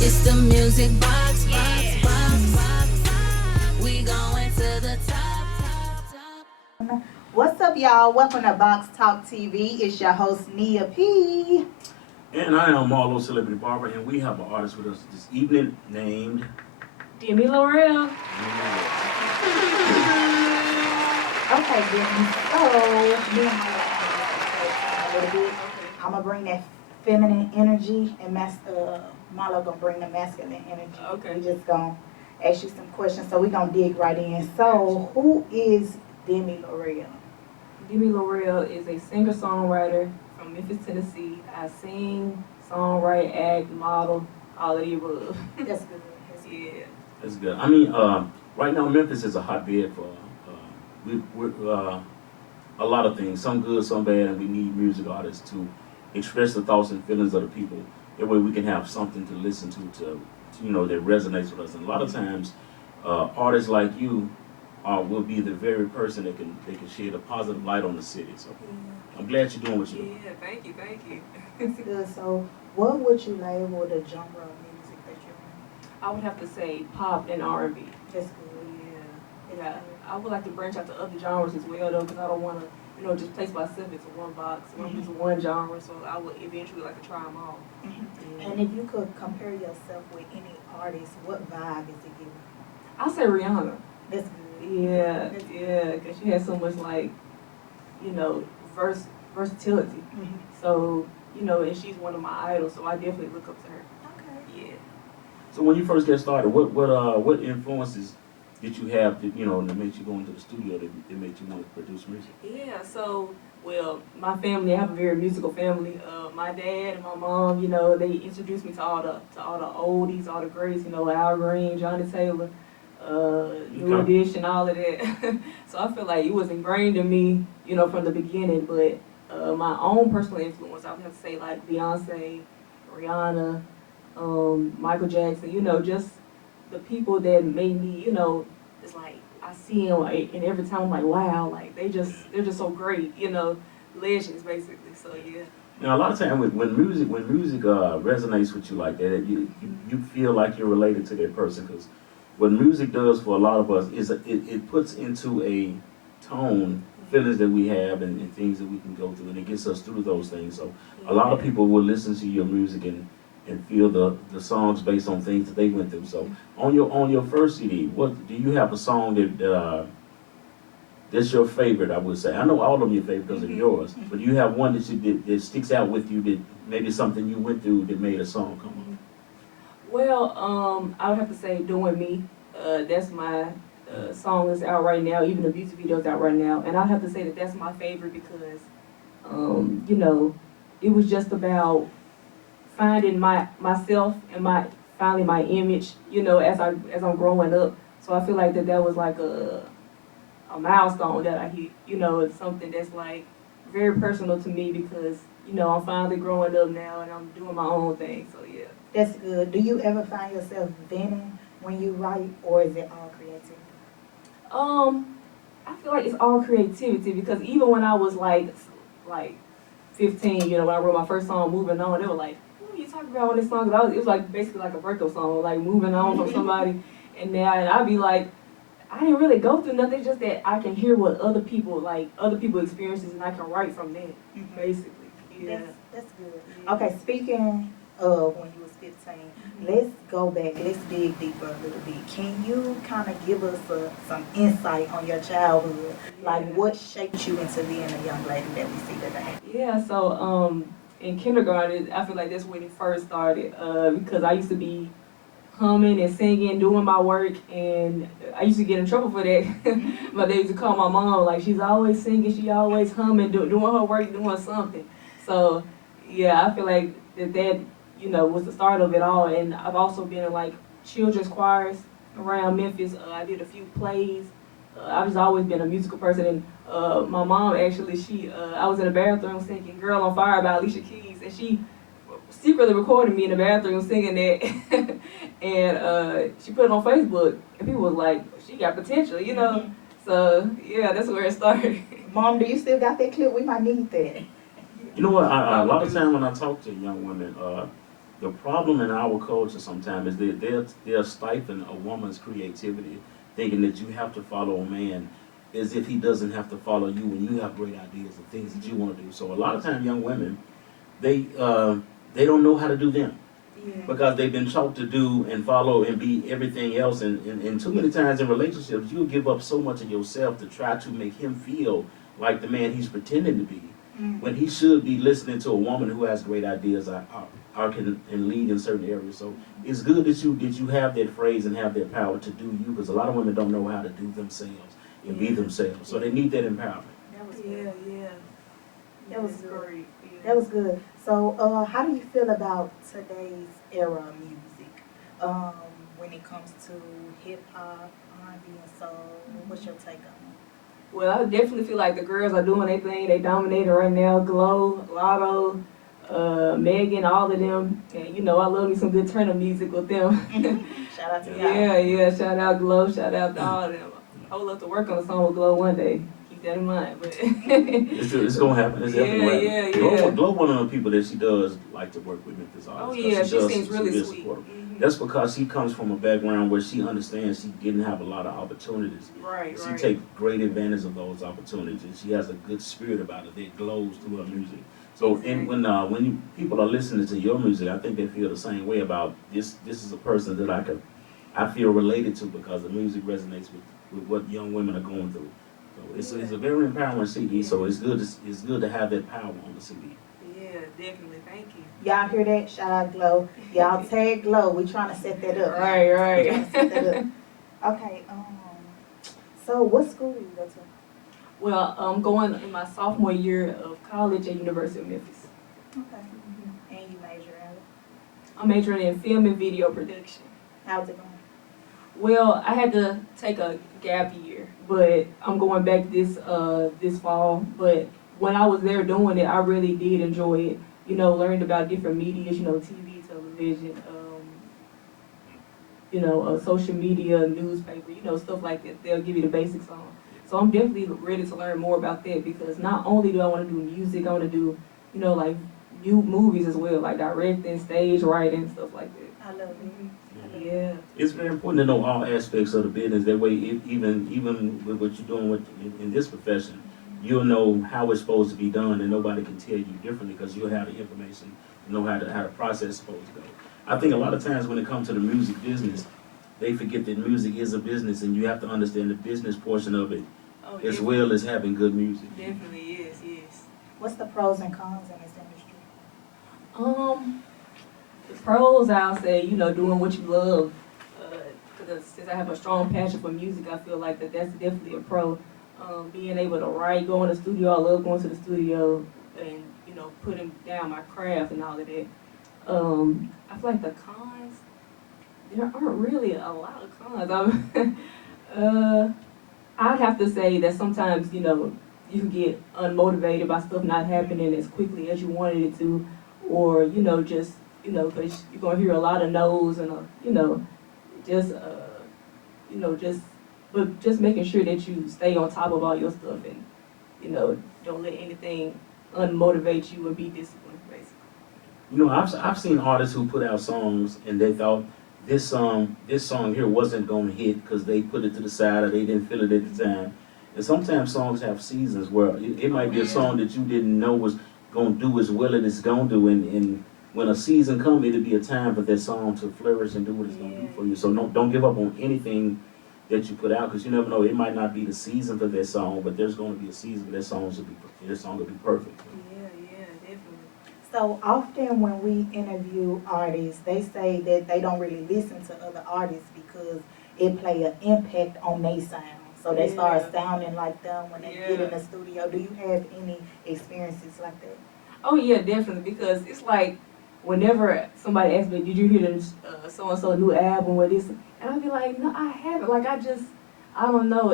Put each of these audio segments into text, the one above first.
It's the music box, box, box, box, box. We going to the top. What's up, y'all? Welcome to Box Talk TV. It's your host, Nia P. And I am Marlo, Celebrity Barber, and we have an artist with us this evening named Demi Lowrell. Okay, Demi. So, me and Marlo a little bit. I'm going to bring that feminine energy, and Marlo going to bring the masculine energy. Okay. We just going to ask you some questions, so we're going to dig right in. So, who is Demi Lowrell? Demi Lowrell is a singer-songwriter from Memphis, Tennessee. I sing, songwrite, act, model, all of the above. That's good. Yeah. That's good. I mean, right now Memphis is a hotbed for a lot of things. Some good, some bad, and we need music artists to express the thoughts and feelings of the people. That way we can have something to listen to that resonates with us. And a lot of times, artists like you will be the very person that can shed a positive light on the city. So I'm glad you're doing what you're doing. Yeah, thank you. That's good. So, what would you label the genre of music that you're in? I would have to say pop and R&B. That's good. Yeah. I would like to branch out to other genres as well, though, because I don't want to, just place myself into one box, into one genre. So I would eventually like to try them all. And if you could compare yourself with any artist, what vibe is it giving? I'll say Rihanna. That's good. Yeah, because she has so much versatility. So, and she's one of my idols, so I definitely look up to her. Okay. Yeah. So when you first get started, what influences did you have that made you go into the studio that made you want to produce music? Yeah, so, my family, I have a very musical family. My dad and my mom, they introduced me to all the oldies, all the greats, Al Green, Johnny Taylor, New Edition, all of that. So I feel like it was ingrained in me, from the beginning. But my own personal influence, I would have to say like Beyonce, Rihanna, Michael Jackson, just the people that made me, it's like I see them, and every time I'm like, wow, like they're just so great, legends basically. So yeah. Now, a lot of times when music resonates with you like that, you feel like you're related to that person, because what music does for a lot of us is it puts into a tone feelings that we have and things that we can go through, and it gets us through those things. So a lot of people will listen to your music and feel the songs based on things that they went through. So on your first CD, what do you have a song that's your favorite? I would say I know all of them your favorite because of yours, but do you have one that sticks out with you, that maybe something you went through that made a song come up? Well, I would have to say "Doing Me." That's my song that's out right now. Even the music video's out right now, and I have to say that that's my favorite because, it was just about finding myself and finding my image. As I'm growing up. So I feel like that was like a milestone that I hit. It's something that's like very personal to me because I'm finally growing up now and I'm doing my own thing. So yeah. That's good. Do you ever find yourself venting when you write, or is it all creativity? I feel like it's all creativity because even when I was like 15, when I wrote my first song, "Moving On," they were like, "What are you talking about on this song?" It was like basically like a breakup song, like moving on from somebody. And I'd be like, I didn't really go through nothing, just that I can hear what other people experiences, and I can write from that, basically. Yeah. That's good. Okay, speaking of when you was 15, let's go back. Let's dig deeper a little bit. Can you kind of give us some insight on your childhood? Like what shaped you into being a young lady that we see today? Yeah, so in kindergarten, I feel like that's when it first started because I used to be humming and singing, doing my work, and I used to get in trouble for that. But they used to call my mom, like, she's always singing, she always humming, doing her work, doing something. So, yeah, I feel like that was the start of it all. And I've also been in, like, children's choirs around Memphis. I did a few plays. I've just always been a musical person. And my mom, actually, I was in the bathroom singing "Girl on Fire" by Alicia Keys, and she secretly recorded me in the bathroom singing that. And she put it on Facebook, and people was like, she got potential, So, yeah, that's where it started. Mom, do you still got that clip? We might need that. You know what? A lot of time when I talk to young women, The problem in our culture sometimes is that they're stifling a woman's creativity, thinking that you have to follow a man as if he doesn't have to follow you when you have great ideas and things that you want to do. So a lot of times young women, they don't know how to do them Yeah. because they've been taught to do and follow and be everything else. And too many times in relationships, you'll give up so much of yourself to try to make him feel like the man he's pretending to be, when he should be listening to a woman who has great ideas and lead in certain areas. So it's good that you have that phrase and have that power to do you, because a lot of women don't know how to do themselves and be themselves. So they need that empowerment. That was Yeah, good. yeah. That was That's good. great. Yeah. That was good. So, how do you feel about today's era of music? When it comes to hip hop, R&B, and soul, what's your take on Well, I definitely feel like the girls are doing their thing. They dominating right now. Glow, Lotto, Megan, all of them. And you know, I love me some good turn up music with them. it? Shout out to y'all. Yeah. Shout out Glow. Shout out to all of them. I would love to work on a song with Glow one day. Keep that in mind. But It's gonna happen. It's definitely Yeah, gonna happen. yeah. Glow one of the people that she does like to work with Memphis artists. Oh 'cause yeah, she does- seems really is sweet. supportive. Mhm. That's because she comes from a background where she understands she didn't have a lot of opportunities. Right, She right. takes great advantage of those opportunities, and she has a good spirit about it that glows through her music. So, and when people are listening to your music, I think they feel the same way about this. This is a person that I feel related to because the music resonates with what young women are going through. So it's a very empowering CD. So it's good to have that power on the CD. Yeah, definitely. Thank you. Y'all hear that? Shout out Glow. Y'all tag Glow. We trying to set that up. Right, We right. trying to set that up. Okay. So what school do you go to? Well, I'm going in my sophomore year of college at University of Memphis. Okay. And you major in it. I'm majoring in film and video production. How's it going? Well, I had to take a gap year, but I'm going back this fall. But when I was there doing it, I really did enjoy it. You know, learned about different medias, you know, TV, television, social media, newspaper, you know, stuff like that. They'll give you the basics on. So I'm definitely ready to learn more about that, because not only do I want to do music, I want to do, you know, like movies as well, like directing, stage writing, stuff like that. I love it. Yeah. It's very important to know all aspects of the business. That way, even with what you're doing in this profession, you'll know how it's supposed to be done, and nobody can tell you differently because you'll have the information to know how the process is supposed to go. I think a lot of times when it comes to the music business, they forget that music is a business, and you have to understand the business portion of it Oh, as well as having good music. Definitely, yes. What's the pros and cons in this industry? The pros, I'll say, you know, doing what you love. Because since I have a strong passion for music, I feel like that's definitely a pro. Being able to write, go in the studio, I love going to the studio and, you know, putting down my craft and all of that. I feel like the cons, there aren't really a lot of cons. I'd have to say that sometimes, you know, you can get unmotivated by stuff not happening as quickly as you wanted it to, or, you know, just, you know, because you're going to hear a lot of no's and, you know, just, but just making sure that you stay on top of all your stuff and, you know, don't let anything unmotivate you and be disciplined, basically. You know, I've seen artists who put out songs and they thought this song here wasn't gonna hit because they put it to the side or they didn't feel it at the time. And sometimes songs have seasons where it might be a song that you didn't know was gonna do as well as it's gonna do, and when a season comes, it'll be a time for that song to flourish and do what it's gonna do for you. So don't give up on anything that you put out, because you never know, it might not be the season for that song, but there's gonna be a season for that song will be perfect. Yeah, definitely. So often when we interview artists, they say that they don't really listen to other artists because it play an impact on their sound. So they start sounding like them when they get in the studio. Do you have any experiences like that? Oh yeah, definitely, because it's like whenever somebody asks me, did you hear the so-and-so new album or this? And I'll be like, no, I haven't. Like, I don't know.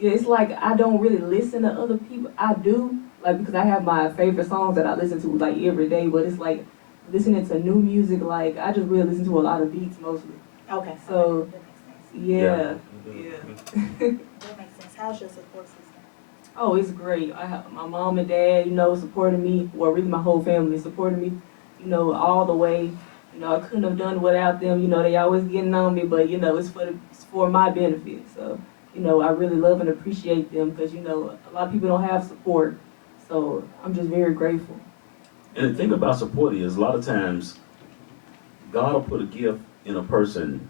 It's like I don't really listen to other people. I do, like, because I have my favorite songs that I listen to, like, every day. But it's like listening to new music, like, I just really listen to a lot of beats mostly. Okay. So, that makes sense. yeah. That makes sense. How's your support system? Oh, it's great. I have my mom and dad, you know, supporting me. Well, really my whole family supporting me. you know, all the way. You know, I couldn't have done without them. You know, they always getting on me, but you know, it's for my benefit. So, you know, I really love and appreciate them because, you know, a lot of people don't have support. So I'm just very grateful. And the thing about support is a lot of times God will put a gift in a person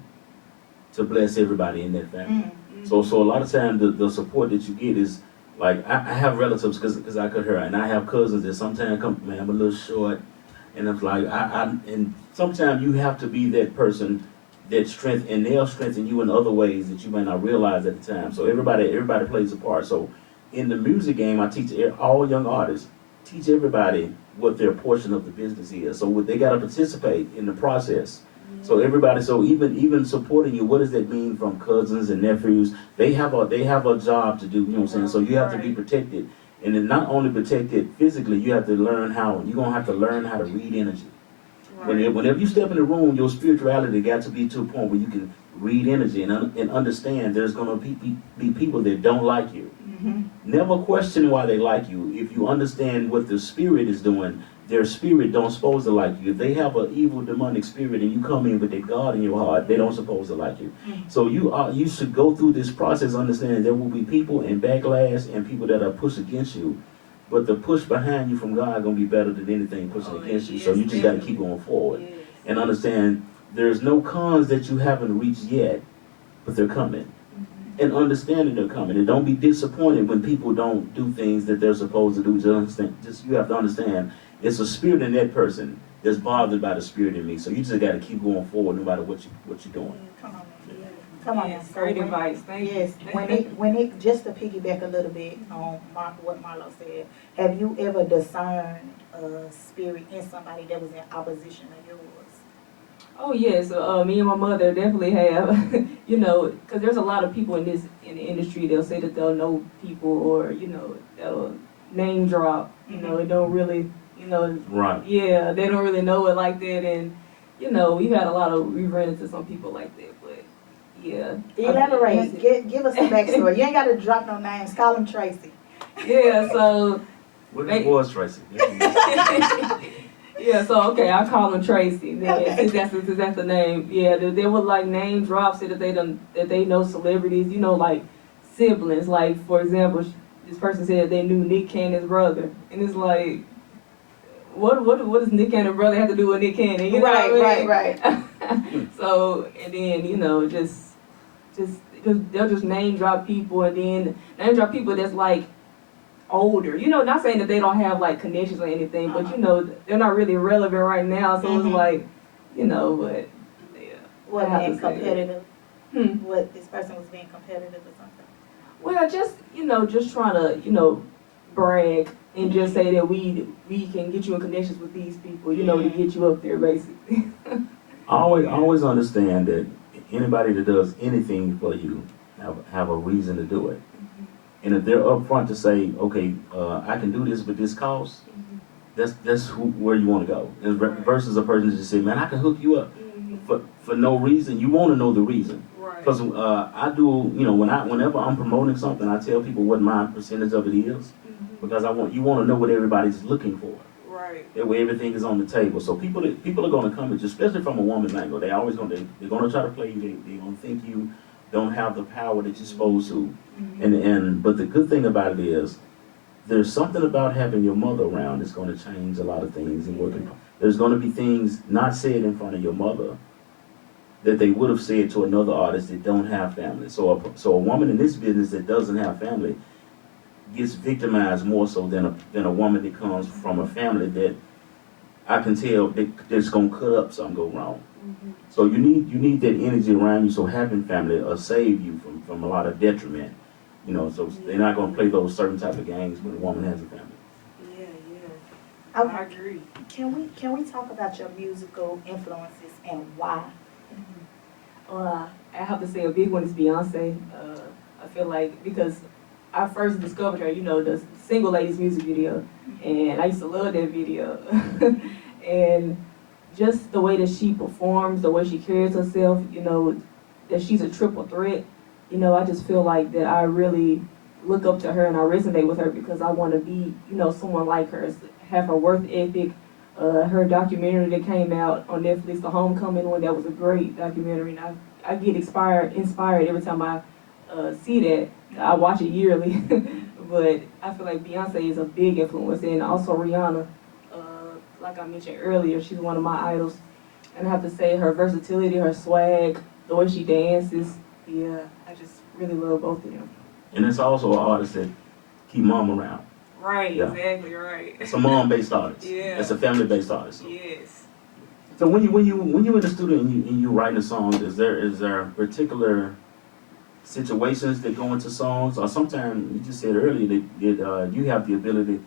to bless everybody in that family. So a lot of times the support that you get is like I have relatives because I could hear, and I have cousins that sometimes come, man, I'm a little short, and it's like and sometimes you have to be that person that strength, and they'll strengthen you in other ways that you may not realize at the time. So everybody plays a part. So in the music game, I teach all young artists, teach everybody what their portion of the business is. So they got to participate in the process. So everybody, so even supporting you, what does that mean from cousins and nephews? They have a job to do, you know what I'm saying? So you have to be protected. And then not only protected physically, you're gonna have to learn how to read energy. Whenever you step in the room, your spirituality got to be to a point where you can read energy and understand there's gonna be people that don't like you. Never question why they like you. If you understand what the spirit is doing, their spirit don't supposed to like you. If they have an evil demonic spirit and you come in with that God in your heart, they don't supposed to like you. So you should go through this process understanding there will be people in backlash and people that are pushed against you. But the push behind you from God gonna be better than anything pushing against you. So you just gotta keep going forward. And understand there's no cons that you haven't reached yet, but they're coming. And understanding they're coming. And don't be disappointed when people don't do things that they're supposed to do. Just you have to understand it's a spirit in that person that's bothered by the spirit in me. So you just got to keep going forward no matter what you're doing. Come on, Yes, so great advice. Thank you. Yes, when it just to piggyback a little bit on what Marlo said, have you ever discerned a spirit in somebody that was in opposition to yours? Oh yes, me and my mother definitely have. You know, because there's a lot of people in the industry. They'll say that they'll know people, or you know, they'll name drop. You know, it don't really, you know. Right. Yeah, they don't really know it like that, and you know, we've run into some people like that, but yeah. Elaborate. Give us a backstory. You ain't got to drop no names. Call him Tracy. Yeah. So. What it was, Tracy? Yeah, so okay, I call him Tracy. Okay. Since that's the name. Yeah, there was like name drops that they know celebrities, you know, like siblings. Like for example, this person said they knew Nick Cannon's brother, and it's like, what does Nick Cannon's brother have to do with Nick Cannon? You know what I mean? Right. So and then you know just they'll just name drop people, and then name drop people that's like older, you know, not saying that they don't have like connections or anything, but you know, they're not really relevant right now, so it's like, you know, but yeah. What, being competitive? What, this person was being competitive or something? Well, just, you know, just trying to, you know, brag and just say that we can get you in connections with these people, you know, to get you up there basically. I always understand that anybody that does anything for you have a reason to do it. And if they're upfront to say, okay, I can do this, but this costs, that's where you want to go. And versus a person that just say, man, I can hook you up for no reason. You want to know the reason. Because I do, you know, whenever I'm promoting something, I tell people what my percentage of it is, because you want to know what everybody's looking for. Right. That way everything is on the table. So people are going to come at you, especially from a woman's angle. They're going to try to play you. They're going to think you don't have the power that you're supposed to. But the good thing about it is there's something about having your mother around that's going to change a lot of things and working. There's going to be things not said in front of your mother that they would have said to another artist that don't have family. So a woman in this business that doesn't have family gets victimized more so than a woman that comes from a family that I can tell that's going to cut up something go wrong. So you need that energy around you. So having family will save you from a lot of detriment. You know, so they're not going to play those certain type of games when a woman has a family. Yeah. I agree. Can we talk about your musical influences and why? I have to say a big one is Beyonce. I feel like because I first discovered her, you know, the Single Ladies music video, and I used to love that video. And just the way that she performs, the way she carries herself, you know, that she's a triple threat. You know, I just feel like that I really look up to her and I resonate with her because I want to be, you know, someone like her, have her work ethic, Her documentary that came out on Netflix, the Homecoming one, that was a great documentary. And I get inspired every time I see that. I watch it yearly, but I feel like Beyonce is a big influence, and also Rihanna. Like I mentioned earlier, she's one of my idols. And I have to say, her versatility, her swag, the way she dances, yeah, I just really love both of them. And it's also an artist that keep mom around. Right, Yeah. exactly, right. It's a mom-based artist. Yeah. It's a family-based artist. Yes. So when you in the studio and you writing a song, is there particular situations that go into songs, or sometimes you just said earlier that you have the ability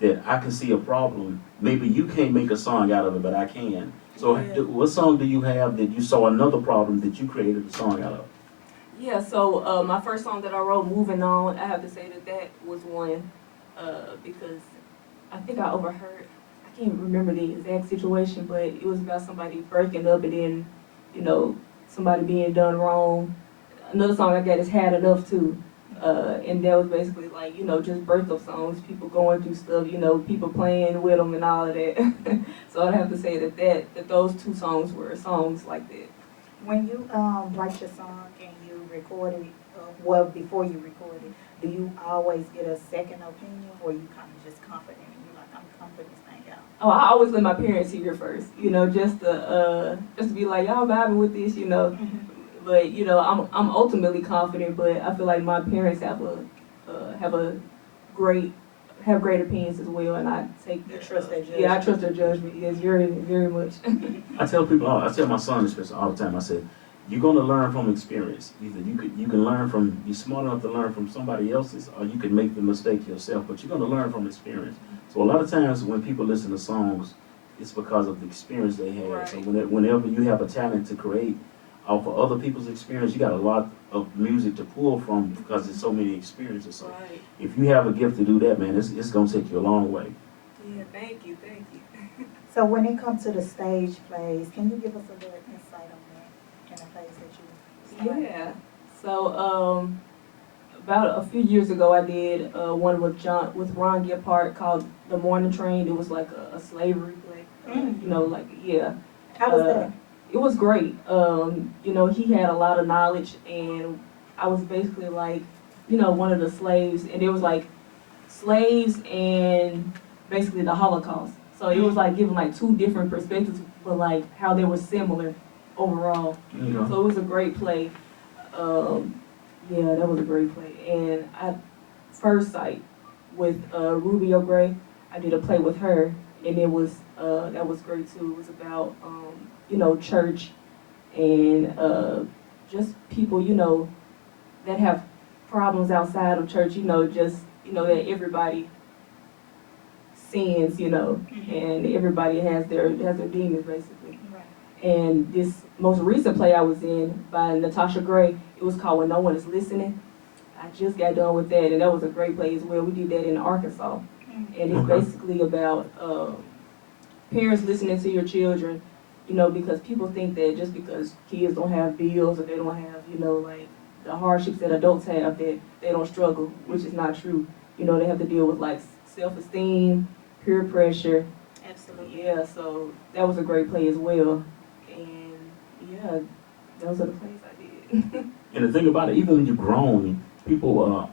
that I can see a problem. Maybe you can't make a song out of it, but I can. So Yeah. what song do you have that you saw another problem that you created a song out of? Yeah, so my first song that I wrote, Moving On, I have to say that was one, because I think I overheard, I can't remember the exact situation, but it was about somebody breaking up and then, you know, somebody being done wrong. Another song I got is Had Enough too. And that was basically like, you know, just breakup songs, people going through stuff, you know, people playing with them and all of that. So I'd have to say that those two songs were songs like that. When you write your song and you record it, well, before you record it, do you always get a second opinion, or you kind of just confident and you're like, I'm confident this thing out? Oh, I always let my parents hear it first, you know, just to be like, y'all vibing with this, you know. But you know, I'm ultimately confident, but I feel like my parents have great opinions as well, and I take You trust their judgment? Yeah, I trust their judgment. Yes, very very much. I tell my son especially all the time. I said, you're gonna learn from experience. Either you can learn from, you're smart enough to learn from somebody else's, or you can make the mistake yourself. But you're gonna learn from experience. So a lot of times when people listen to songs, it's because of the experience they had. Right. So whenever you have a talent to create off of other people's experience, you got a lot of music to pull from because there's so many experiences. So Right. if you have a gift to do that, man, it's gonna take you a long way. Yeah, thank you. So when it comes to the stage plays, can you give us a little insight on that and the plays that you started? Yeah. So about a few years ago, I did one with Ron Gephardt called The Morning Train. It was like a slavery play. You know, like yeah. How was that? It was great. You know, he had a lot of knowledge, and I was basically like, you know, one of the slaves, and it was like slaves and basically the Holocaust. So it was like giving like two different perspectives, but like how they were similar overall. You know? So it was a great play. Yeah, that was a great play. And at First Sight with Ruby O'Gray, I did a play with her, and it was that was great too. It was about you know, church and just people, you know, that have problems outside of church, you know, just, you know, that everybody sins, you know, and everybody has their demons basically. Right. And this most recent play I was in by Natasha Gray, it was called When No One Is Listening. I just got done with that, and that was a great play as well. We did that in Arkansas. And it's Okay. basically about parents listening to your children, you know, because people think that just because kids don't have bills or they don't have, you know, like the hardships that adults have, that they don't struggle, which is not true. You know, they have to deal with like self-esteem, peer pressure. Absolutely. Yeah, so that was a great play as well. And yeah, those are the plays I did. And the thing about it, even when you're grown, people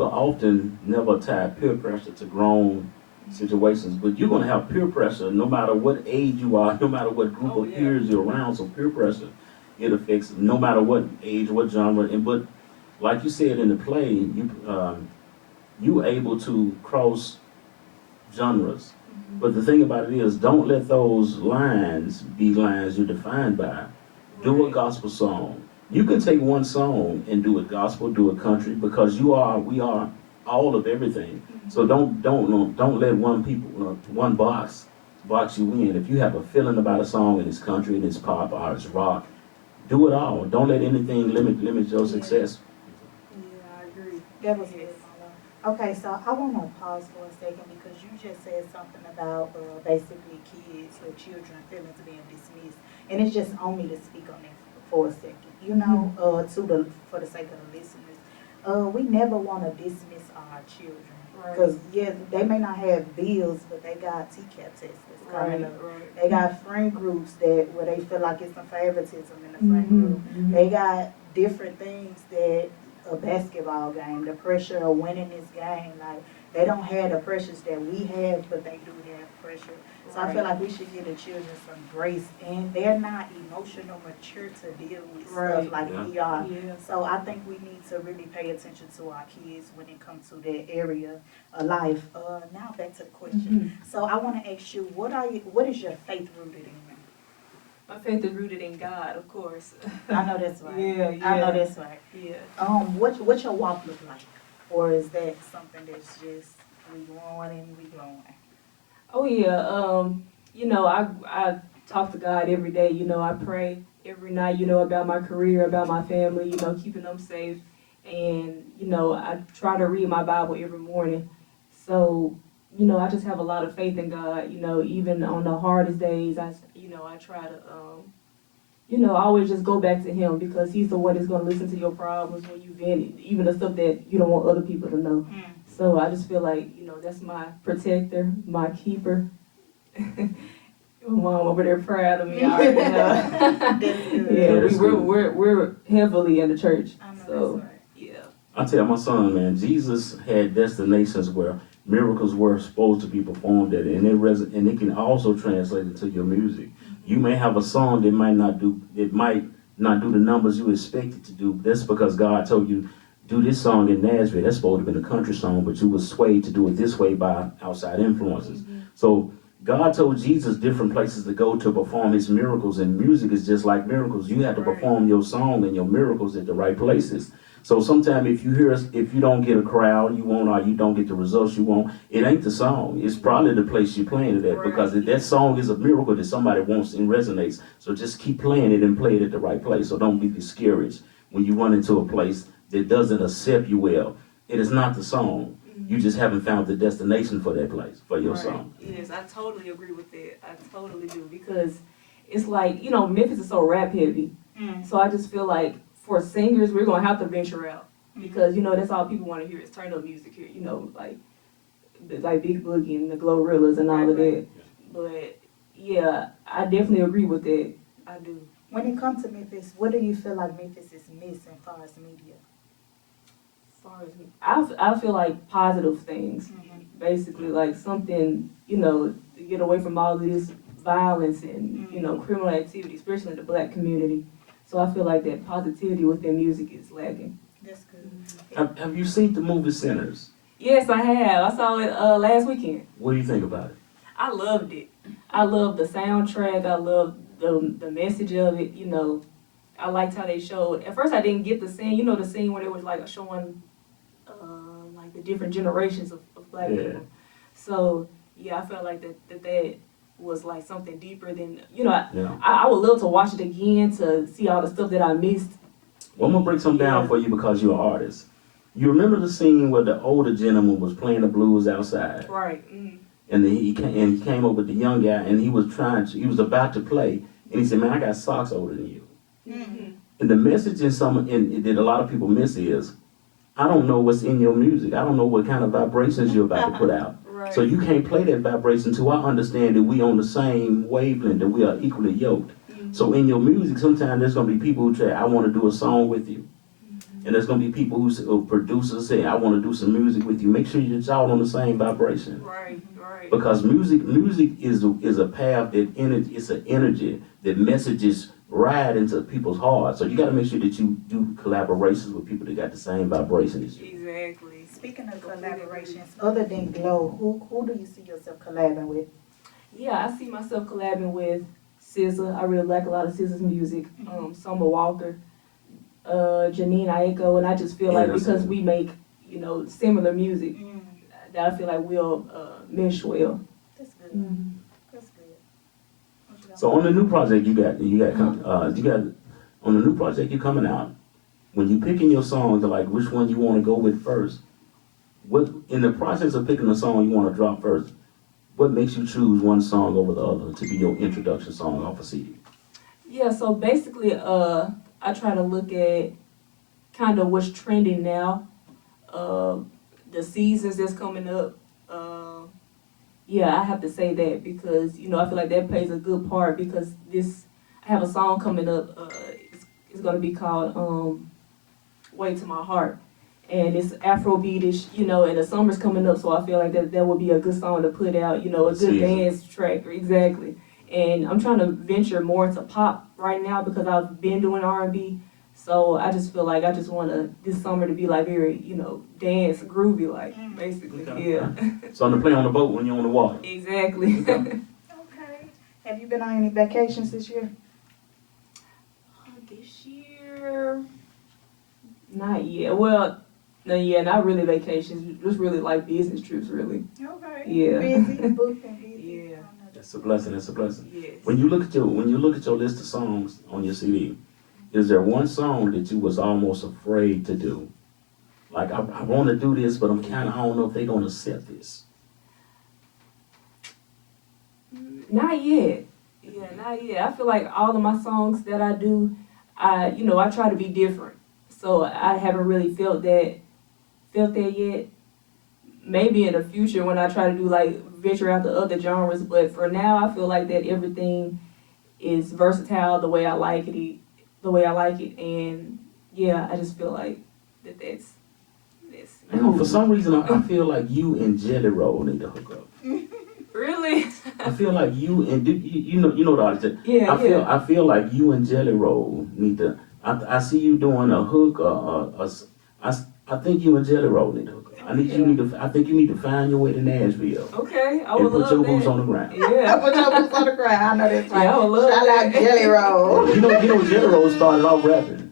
often never tie peer pressure to grown situations, but you're gonna have peer pressure no matter what age you are, no matter what group Oh, of yeah. peers you're around. So peer pressure, it affects no matter what age, what genre. And but like you said in the play, you able to cross genres. But the thing about it is, don't let those lines be lines you're defined by. Do a Right. gospel song. You can take one song and do it gospel, do it country, because we are all of everything. So don't let one box you in. If you have a feeling about a song and it's country and it's pop or it's rock, do it all. Don't let anything limit your success. Yeah, I agree. That was good, Marlo. Okay, so I want to pause for a second because you just said something about basically kids or children feelings being dismissed, and it's just on me to speak on it for a second. You know, for the sake of the listeners, we never want to dismiss our children. Because, yeah, they may not have bills, but they got TCAP tests that's coming up. They got friend groups where they feel like it's some favoritism in the friend group. They got different things that a basketball game, the pressure of winning this game, like, they don't have the pressures that we have, but they do have pressure. So I feel like we should give the children some grace, and they're not emotional mature to deal with stuff like we are. Yeah. So I think we need to really pay attention to our kids when it comes to that area of life. Now back to the question. So I want to ask you, what is your faith rooted in? My faith is rooted in God, of course. I know that's right. Yeah. I know that's right. Yeah. What your walk look like, or is that something that's just we growing and we growing? Oh yeah, you know, I talk to God every day, you know, I pray every night, you know, about my career, about my family, you know, keeping them safe. And, you know, I try to read my Bible every morning. So, you know, I just have a lot of faith in God, you know, even on the hardest days, I try to, you know, always just go back to Him, because He's the one that's going to listen to your problems when you vent, even the stuff that you don't want other people to know. So I just feel like, you know, that's my protector, my keeper. My mom over there proud of me already. You know? Yeah, we're heavily in the church. I know So that's right. yeah. I tell my son, man, Jesus had destinations where miracles were supposed to be performed at, and it can also translate into your music. You may have a song that might not do the numbers you expect it to do. That's because God told you, do this song in Nashville. That's supposed to be a country song, but you were swayed to do it this way by outside influences. So God told Jesus different places to go to perform His miracles, and music is just like miracles. You have to perform your song and your miracles at the right places. So sometimes if you don't get a crowd you want, or you don't get the results you want, it ain't the song. It's probably the place you're playing it at, because that song is a miracle that somebody wants and resonates. So just keep playing it and play it at the right place. So don't be discouraged when you run into a place that doesn't accept you well. It is not the song. You just haven't found the destination for that place, for your song. Yes, I totally agree with that. I totally do, because it's like, you know, Memphis is so rap heavy. So I just feel like for singers, we're going to have to venture out, because, you know, that's all people want to hear is turn up music here, you know, like Big Boogie and the Glorilla and all of that. But yeah, I definitely agree with that. I do. When it comes to Memphis, what do you feel like Memphis is missing as far as media? I feel like positive things, basically, like something, you know, to get away from all this violence and, you know, criminal activity, especially in the Black community. So I feel like that positivity within music is lacking. That's good. Have you seen the movie Sinners? Yes, I have. I saw it last weekend. What do you think about it? I loved it. I loved the soundtrack. I loved the message of it. You know, I liked how they showed. At first, I didn't get the scene. You know, the scene where they was like showing like the different generations of Black people. So yeah, I felt like that was like something deeper than, you know. I would love to watch it again to see all the stuff that I missed. Well, I'm gonna break some down for you because you're an artist. You remember the scene where the older gentleman was playing the blues outside? Right. And then he came up with the young guy, and he was about to play, and he said, "Man, I got socks older than you." And the message that a lot of people miss is, I don't know what's in your music. I don't know what kind of vibrations you're about to put out. Right. So you can't play that vibration till I understand that we on the same wavelength, that we are equally yoked. So in your music, sometimes there's gonna be people who say, "I want to do a song with you," and there's gonna be people or producers say, "I want to do some music with you." Make sure you're all on the same vibration. Right. Because music is a path it's an energy that messages ride into people's hearts. So you got to make sure that you do collaborations with people that got the same vibration as you. Exactly. Speaking of collaborations, other than Glow, who do you see yourself collabing with? Yeah, I see myself collabing with SZA. I really like a lot of SZA's music. Summer Walker, Janine Aiko, and I just feel like because we make, you know, similar music, that I feel like we'll mesh well. That's good. That's good. So on the new project on the new project you're coming out, when you picking your songs, like which one you want to go with first, what in the process of picking the song you want to drop first, what makes you choose one song over the other to be your introduction song off a CD? Yeah, so basically, I try to look at kind of what's trending now, the the seasons that's coming up, yeah, I have to say that because, you know, I feel like that plays a good part because I have a song coming up, it's gonna be called, Way to My Heart. And it's Afrobeatish, you know, and the summer's coming up, so I feel like that would be a good song to put out, you know, a good dance track, exactly. And I'm trying to venture more into pop right now because I've been doing R&B, so I just feel like I just want this summer to be like very, you know, dance, groovy, like, basically, Okay. yeah. Something to play on the boat when you're on the water. Exactly. Okay. Have you been on any vacations this year? This year, not yet. Well, no, yeah, not really vacations. Just really like business trips, really. Okay. Yeah. Busy, booked and busy. Yeah. It's a blessing. It's a blessing. Yes. When you look at your list of songs on your CD, is there one song that you was almost afraid to do? Like I want to do this, but I don't know if they gonna accept this. Not yet. Yeah, not yet. I feel like all of my songs that I do, I try to be different. So I haven't really felt that yet. Maybe in the future when I try to do like venture out to other genres, but for now I feel like that everything is versatile the way I like it, and yeah, I just feel like that's. You know, for some reason I feel like you and Jelly Roll need to hook up. Really? I feel like you and you know the artist. Yeah, I feel like you and Jelly Roll need to. I see you doing a hook. I think you and Jelly Roll need to hook up. I think you need to find your way to Nashville. Okay, I And would put love your that. boots on the ground. Yeah. Put your boots on the ground. I know that's right. Yeah, I would love Shout that. out Jelly Roll. You know Jelly Roll started off rapping.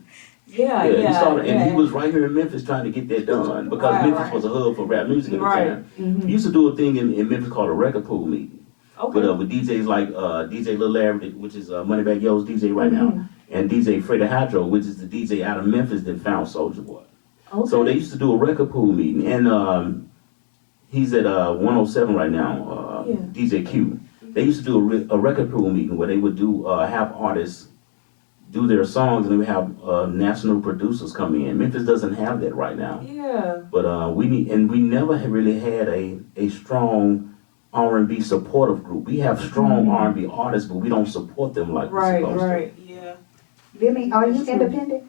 Yeah. He started, and he was right here in Memphis trying to get that done because Right, Memphis right. was a hub for rap music at the Right. time. Mm-hmm. We used to do a thing in Memphis called a record pool meeting. Okay. With DJs like DJ Lil Larry, which is Moneybagg Yo's DJ right now, and DJ Freddie Hydro, which is the DJ out of Memphis that found Soulja Boy. Okay. So they used to do a record pool meeting, and he's at 107 right now, Yeah. DJ Q. They used to do a record pool meeting where they would do have artists do their songs, and they would have national producers come in. Memphis doesn't have that right now. Yeah. But we never have really had a strong R&B supportive group. We have strong R&B artists, but we don't support them like we're supposed to. Right. Yeah. Demi, are you That's true. independent?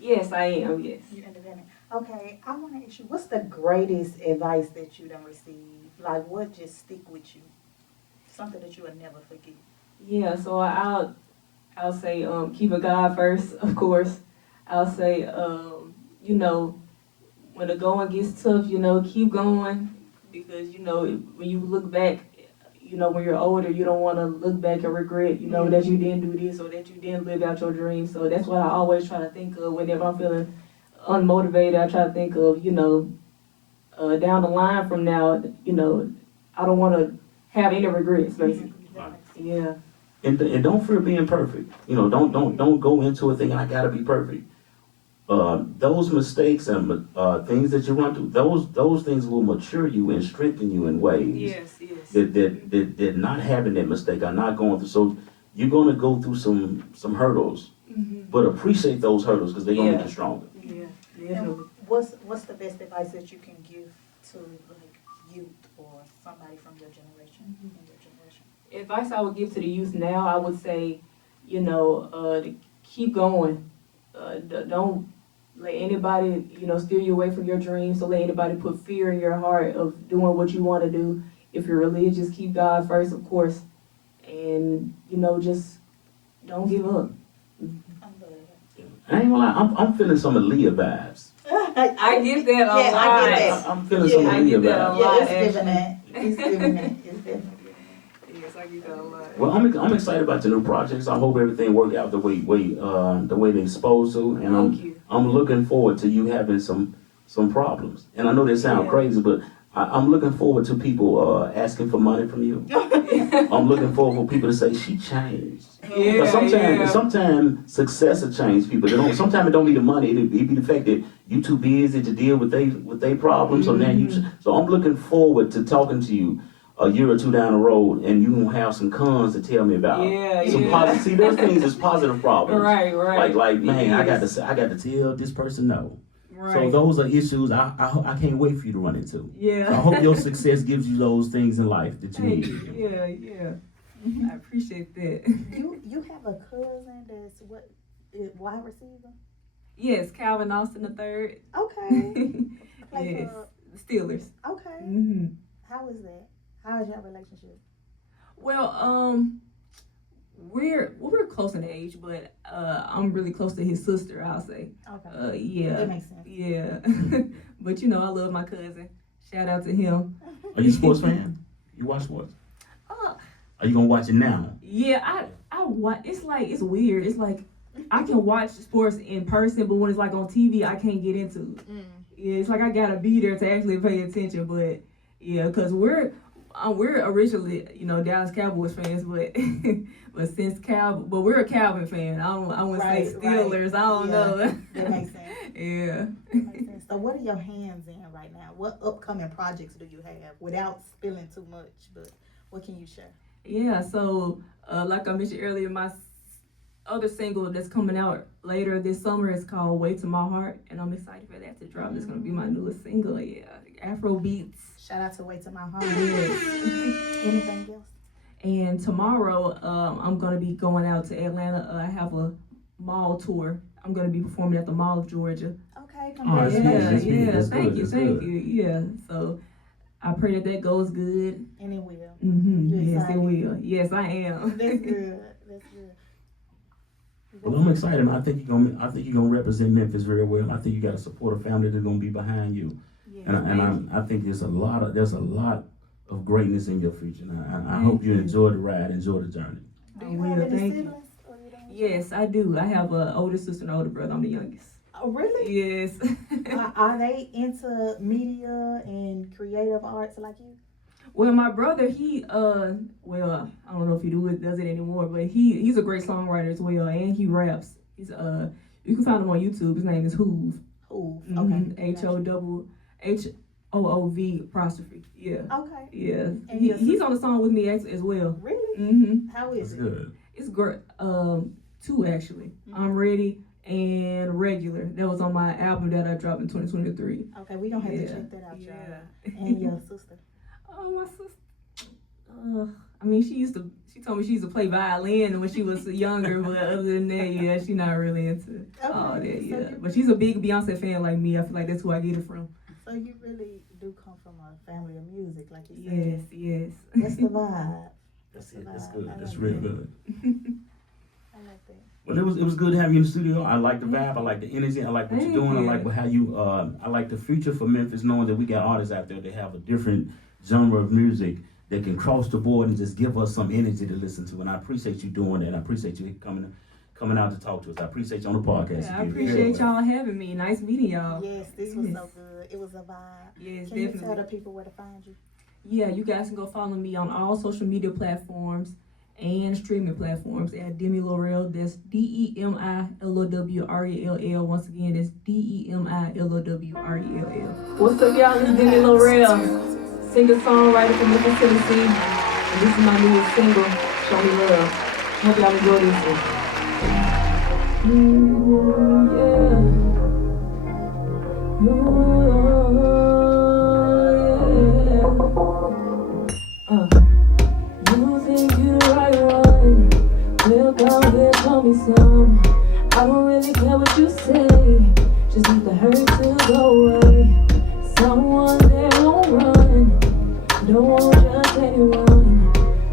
Yes, I am. Yes. You're independent. Okay, I want to ask you, what's the greatest advice that you done received? Like, what just stick with you? Something that you will never forget. Yeah. So I'll say keep a God first, of course. I'll say when the going gets tough, keep going because when you look back, when you're older, you don't want to look back and regret, that you didn't do this or that you didn't live out your dreams. So that's what I always try to think of whenever I'm feeling unmotivated. I try to think of, down the line from now, I don't want to have any regrets, basically. Right. Yeah. And don't fear being perfect. Don't go into a thing I gotta be perfect. Those mistakes and things that you run through, those things will mature you and strengthen you in ways Yes. that not having that mistake are not going through. So you're gonna go through some hurdles, but appreciate those hurdles because they're gonna make you stronger. Yeah. And Definitely. what's the best advice that you can give to like youth or somebody from your generation? In your generation? Advice I would give to the youth now, I would say, to keep going. Don't let anybody, steer you away from your dreams. Don't let anybody put fear in your heart of doing what you want to do. If you're religious, keep God first, of course. And, just don't give up. I ain't gonna lie, I'm feeling some Aaliyah vibes. I get that a lot. I get that. I'm feeling some I Aaliyah get that a vibes. lot. Yeah, it's giving that. It's giving that. It's definitely. Yes, I get that a lot. Well, I'm excited about the new projects. I hope everything work out the way they're supposed to, and Thank you. I'm looking forward to you having some problems. And I know they sound Yeah. crazy, but I'm looking forward to people asking for money from you. I'm looking forward for people to say she changed. Because sometimes success will change people. Sometimes it don't be the money. It be the fact that you too busy to deal with they problems. So now so I'm looking forward to talking to you a year or two down the road, and you gonna have some cons to tell me about. Some positive. See, there's things as positive problems. Right. Like man, Yes. I got to tell this person no. Right. So those are issues I can't wait for you to run into. Yeah. So I hope your success gives you those things in life that you Thank need. you. Yeah. I appreciate that. You have a cousin that's wide receiver? Yes, Calvin Austin III. Okay. Yes, the Steelers. Okay. Mm-hmm. How is that? How is your relationship? Well, we're close in age, but I'm really close to his sister, I'll say. Okay. Yeah. That makes sense. Yeah. But I love my cousin. Shout out to him. Are you a sports fan? You watch sports? Uh, Are you gonna watch it now? Yeah, I watch. It's weird. It's like I can watch sports in person, but when it's like on TV, I can't get into it. Yeah, it's like I gotta be there to actually pay attention. But yeah, cause we're originally Dallas Cowboys fans, but but but we're a Calvin fan. I wouldn't say Steelers. Right. I don't know. That makes sense. Yeah. That makes sense. So what are your hands in right now? What upcoming projects do you have? Without spilling too much, but what can you share? Yeah. So like I mentioned earlier, my other single that's coming out later this summer is called "Way to My Heart," and I'm excited for that to drop. It's gonna be my newest single. Yeah, Afro beats. Shout out to Way to My Heart. Yes. Anything else? And tomorrow, I'm gonna be going out to Atlanta. I have a mall tour. I'm gonna be performing at the Mall of Georgia. Okay, Oh, that's good. That's good. Yeah. That's Thank good. you, That's thank good. you. Yeah. So I pray that goes good. And it will. Mm-hmm. You Yes, excited? it will. Yes, I am. That's good. That's good. Well, I'm excited, man. I think you're gonna represent Memphis very well. I think you got a supportive family that's gonna be behind you, Yeah. I think there's a lot of greatness in your future. And I hope you enjoy the ride, enjoy the journey. Do I you will. have any Thank you. siblings? Or you don't? Yes, I do. I have an older sister and an older brother. I'm the youngest. Oh, really? Yes. Are they into media and creative arts like you? Well, my brother, he I don't know if he does it anymore, but he's a great songwriter as well, and he raps. He's you can find him on YouTube. His name is Hoove. Hoove. Mm-hmm. Okay. HOOV apostrophe. Yeah. Okay. Yeah. And your He's on the song with me as well. Really? Mm-hmm. How That's is it? good. It's great. 2 actually. Mhm. I'm Ready and Regular. That was on my album that I dropped in 2023. Okay, we don't have to Yeah. check that out, y'all. Yeah. And your sister. Oh, my sister. I mean, she told me she used to play violin when she was younger, but other than that, yeah, she's not really into all that, Okay, so yeah. But she's a big Beyonce fan like me. I feel like that's who I get it from. So you really do come from a family of music, like you said. Yes. That's the vibe. That's it. That's vibe. good. I That's like real that. good. I like that. Well, it was good to have you in the studio. I like the vibe. I like the energy. I like what Thank you're doing. you. I like how you. I like the future for Memphis, knowing that we got artists out there that have a different genre of music that can cross the board and just give us some energy to listen to. And I appreciate you doing that. I appreciate you coming out to talk to us. I appreciate you on the podcast. Yeah, I You did very appreciate well. y'all having me. Nice meeting y'all. Yes, this was so good. It was a vibe. Yes, Can you definitely. tell the people where to find you? Yeah, you guys can go follow me on all social media platforms and streaming platforms at Demi Lowrell. That's DEMILOWRELL. Once again, that's DEMILOWRELL. What's up, y'all? This is Demi Lowrell, singer-songwriter from Memphis, Tennessee. And this is my newest single, Show Me Love. Hope y'all enjoy this one. You think you the right one? Well, come here, tell me some. I don't really care what you say. Just need the hurt to go away. Someone that won't run, don't want just anyone.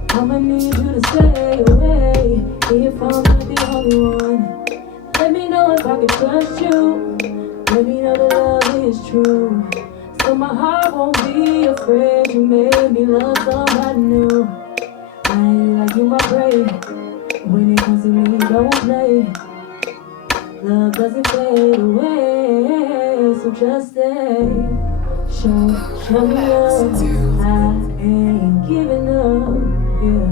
I'ma need you to stay away if I'm not the only one. Let me know if I can trust you. Let me know the love is true. So my heart won't be afraid. You made me love somebody new. I ain't like you, my prey. When it comes to me, don't play. Love doesn't fade away, so just stay. Show me love. I ain't giving up. Yeah.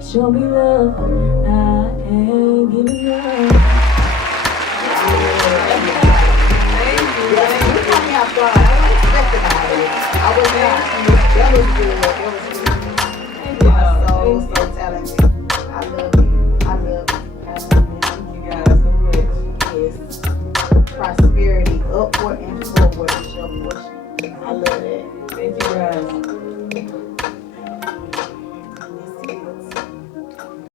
Show me love. I ain't giving up. You caught me off guard. I wasn't expecting all of it. I was not. That was good. That was good. You are so talented.